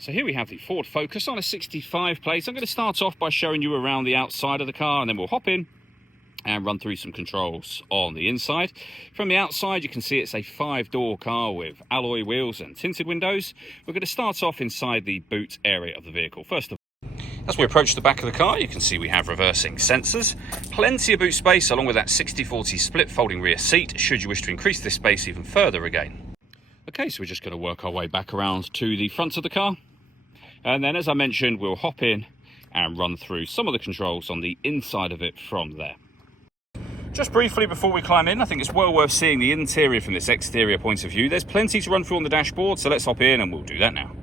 So here we have the Ford Focus on a 65 plate. I'm going to start off by showing you around the outside of the car, and then we'll hop in and run through some controls on the inside. From the outside, you can see it's a 5-door car with alloy wheels and tinted windows. We're going to start off inside the boot area of the vehicle. First of all, as we approach the back of the car, you can see we have reversing sensors, plenty of boot space, along with that 60/40 split folding rear seat, should you wish to increase this space even further again. Okay, so we're just going to work our way back around to the front of the car. And then, as I mentioned, we'll hop in and run through some of the controls on the inside of it from there. Just briefly before we climb in, I think it's well worth seeing the interior from this exterior point of view. There's plenty to run through on the dashboard, so let's hop in and we'll do that now.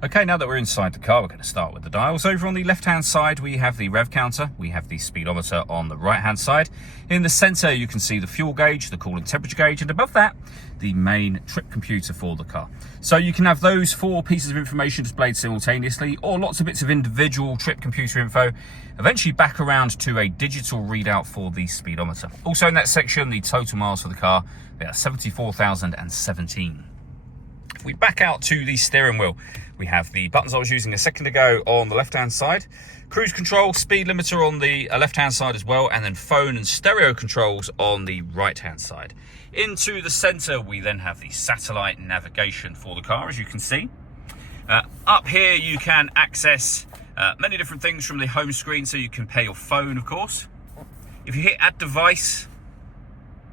Okay, now that we're inside the car, we're going to start with the dials. Over on the left-hand side, we have the rev counter. We have the speedometer on the right-hand side. In the center, you can see the fuel gauge, the coolant temperature gauge, and above that, the main trip computer for the car. So you can have those 4 pieces of information displayed simultaneously, or lots of bits of individual trip computer info, eventually back around to a digital readout for the speedometer. Also in that section, the total miles for the car, they are 74,017. If we back out to the steering wheel, we have the buttons I was using a second ago on the left-hand side, cruise control, speed limiter on the left-hand side as well, and then phone and stereo controls on the right-hand side. Into the center, we then have the satellite navigation for the car, as you can see. Up here, you can access many different things from the home screen, so you can pair your phone, of course. If you hit Add Device,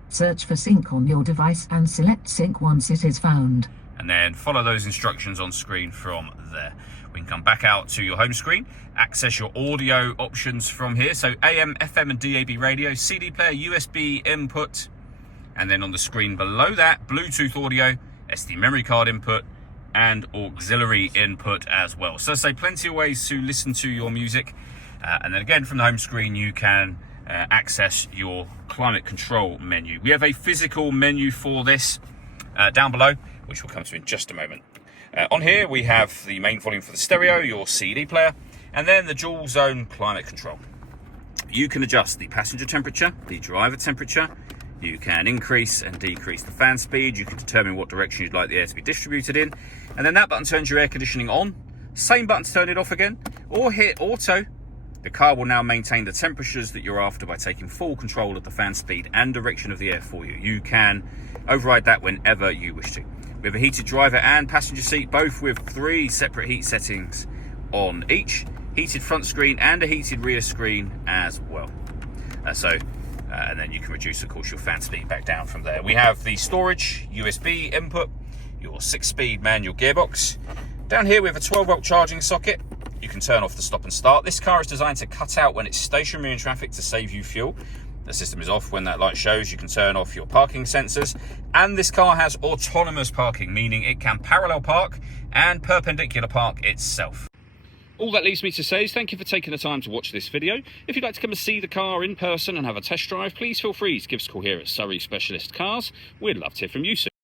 search for sync on your device and select sync once it is found. And then follow those instructions on screen from there. We can come back out to your home screen, access your audio options from here. So AM, FM and DAB radio, CD player, USB input, and then on the screen below that, Bluetooth audio, SD memory card input, and auxiliary input as well. So say plenty of ways to listen to your music. And then again, from the home screen, you can access your climate control menu. We have a physical menu for this down below, which we'll come to in just a moment. On here, we have the main volume for the stereo, your CD player, and then the dual zone climate control. You can adjust the passenger temperature, the driver temperature. You can increase and decrease the fan speed. You can determine what direction you'd like the air to be distributed in. And then that button turns your air conditioning on. Same button to turn it off again, or hit auto. The car will now maintain the temperatures that you're after by taking full control of the fan speed and direction of the air for you. You can override that whenever you wish to. We have a heated driver and passenger seat, both with 3 separate heat settings on each. Heated front screen and a heated rear screen as well. And then you can reduce, of course, your fan speed back down from there. We have the storage, USB input, your 6-speed manual gearbox. Down here we have a 12-volt charging socket. You can turn off the stop and start. This car is designed to cut out when it's stationary in traffic to save you fuel. The system is off when that light shows. You can turn off your parking sensors. And this car has autonomous parking, meaning it can parallel park and perpendicular park itself. All that leaves me to say is thank you for taking the time to watch this video. If you'd like to come and see the car in person and have a test drive, please feel free to give us a call here at Surrey Specialist Cars. We'd love to hear from you soon.